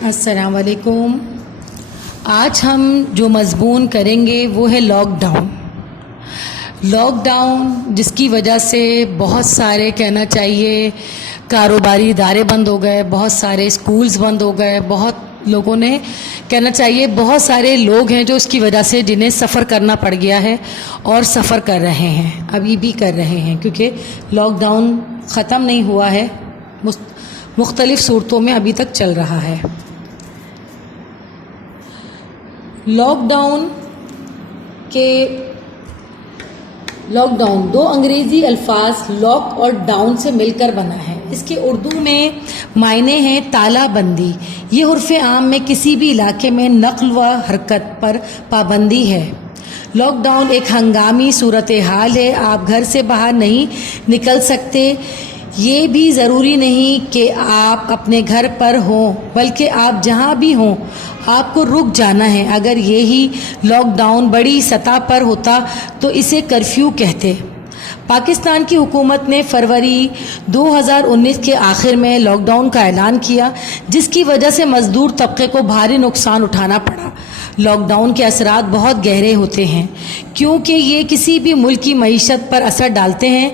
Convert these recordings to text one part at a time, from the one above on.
السلام علیکم. آج ہم جو مضمون کریں گے وہ ہے لاک ڈاؤن. لاک ڈاؤن جس کی وجہ سے بہت سارے کہنا چاہیے کاروباری ادارے بند ہو گئے, بہت سارے اسکولز بند ہو گئے, بہت لوگوں نے کہنا چاہیے بہت سارے لوگ ہیں جو اس کی وجہ سے جنہیں سفر کرنا پڑ گیا ہے اور سفر کر رہے ہیں, ابھی بھی کر رہے ہیں, کیونکہ لاک ڈاؤن ختم نہیں ہوا ہے, مختلف صورتوں میں ابھی تک چل رہا ہے. لاک ڈاؤن دو انگریزی الفاظ لاک اور ڈاؤن سے مل کر بنا ہے. اس کے اردو میں معنی ہیں تالا بندی. یہ عرف عام میں کسی بھی علاقے میں نقل و حرکت پر پابندی ہے. لاک ڈاؤن ایک ہنگامی صورتحال ہے. آپ گھر سے باہر نہیں نکل سکتے. یہ بھی ضروری نہیں کہ آپ اپنے گھر پر ہوں, بلکہ آپ جہاں بھی ہوں آپ کو رک جانا ہے. اگر یہی لاک ڈاؤن بڑی سطح پر ہوتا تو اسے کرفیو کہتے. پاکستان کی حکومت نے فروری 2019 کے آخر میں لاک ڈاؤن کا اعلان کیا, جس کی وجہ سے مزدور طبقے کو بھاری نقصان اٹھانا پڑا. لاک ڈاؤن کے اثرات بہت گہرے ہوتے ہیں کیونکہ یہ کسی بھی ملک کی معیشت پر اثر ڈالتے ہیں,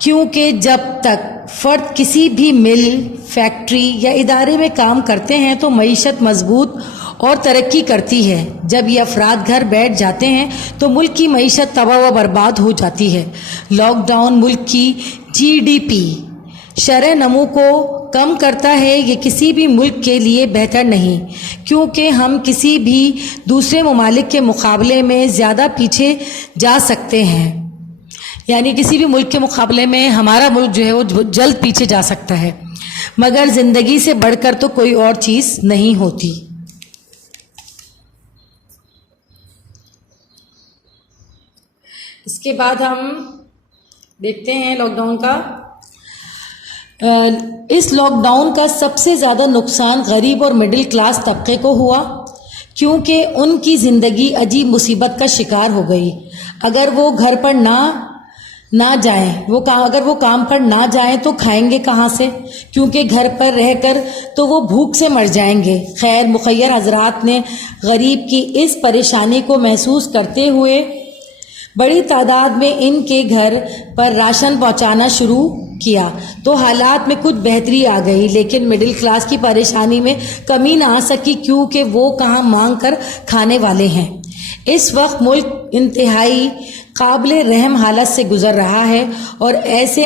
کیونکہ جب تک فرد کسی بھی مل, فیکٹری یا ادارے میں کام کرتے ہیں تو معیشت مضبوط اور ترقی کرتی ہے. جب یہ افراد گھر بیٹھ جاتے ہیں تو ملک کی معیشت تباہ و برباد ہو جاتی ہے. لاک ڈاؤن ملک کی GDP شرح نمو کو کم کرتا ہے. یہ کسی بھی ملک کے لیے بہتر نہیں, کیونکہ ہم کسی بھی دوسرے ممالک کے مقابلے میں زیادہ پیچھے جا سکتے ہیں. یعنی کسی بھی ملک کے مقابلے میں ہمارا ملک جو ہے وہ جلد پیچھے جا سکتا ہے, مگر زندگی سے بڑھ کر تو کوئی اور چیز نہیں ہوتی. اس کے بعد ہم دیکھتے ہیں لاک ڈاؤن کا. اس لاک ڈاؤن کا سب سے زیادہ نقصان غریب اور مڈل کلاس طبقے کو ہوا, کیونکہ ان کی زندگی عجیب مصیبت کا شکار ہو گئی. اگر وہ گھر پر نہ جائیں, اگر وہ کام پر نہ جائیں تو کھائیں گے کہاں سے, کیونکہ گھر پر رہ کر تو وہ بھوک سے مر جائیں گے. خیر مخیر حضرات نے غریب کی اس پریشانی کو محسوس کرتے ہوئے بڑی تعداد میں ان کے گھر پر راشن پہنچانا شروع کیا تو حالات میں کچھ بہتری آ گئی, لیکن مڈل کلاس کی پریشانی میں کمی نہ آ سکی, کیونکہ وہ کہاں مانگ کر کھانے والے ہیں. اس وقت ملک انتہائی قابل رحم حالت سے گزر رہا ہے اور اسے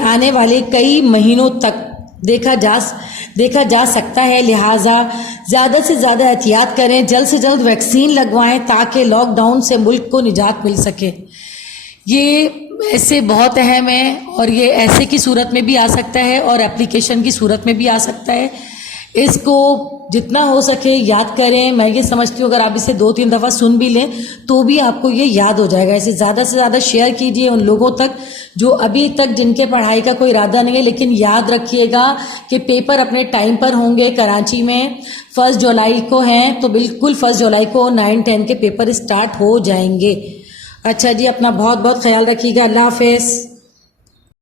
آنے والے کئی مہینوں تک دیکھا جا سکتا ہے. لہٰذا زیادہ سے زیادہ احتیاط کریں, جلد سے جلد ویکسین لگوائیں تاکہ لاک ڈاؤن سے ملک کو نجات مل سکے. یہ ایسے بہت اہم ہے اور یہ ایسے کی صورت میں بھی آ سکتا ہے اور اپلیکیشن کی صورت میں بھی آ سکتا ہے. اس کو جتنا ہو سکے یاد کریں. میں یہ سمجھتی ہوں اگر آپ اسے 2-3 دفعہ سن بھی لیں تو بھی آپ کو یہ یاد ہو جائے گا. اسے زیادہ سے زیادہ شیئر کیجئے ان لوگوں تک جو ابھی تک جن کے پڑھائی کا کوئی ارادہ نہیں ہے, لیکن یاد رکھیے گا کہ پیپر اپنے ٹائم پر ہوں گے. کراچی میں 1 جولائی کو ہیں تو بالکل 1 جولائی کو 9-10 کے پیپر اسٹارٹ ہو جائیں گے. اچھا جی, اپنا بہت بہت خیال رکھیے گا. اللہ حافظ.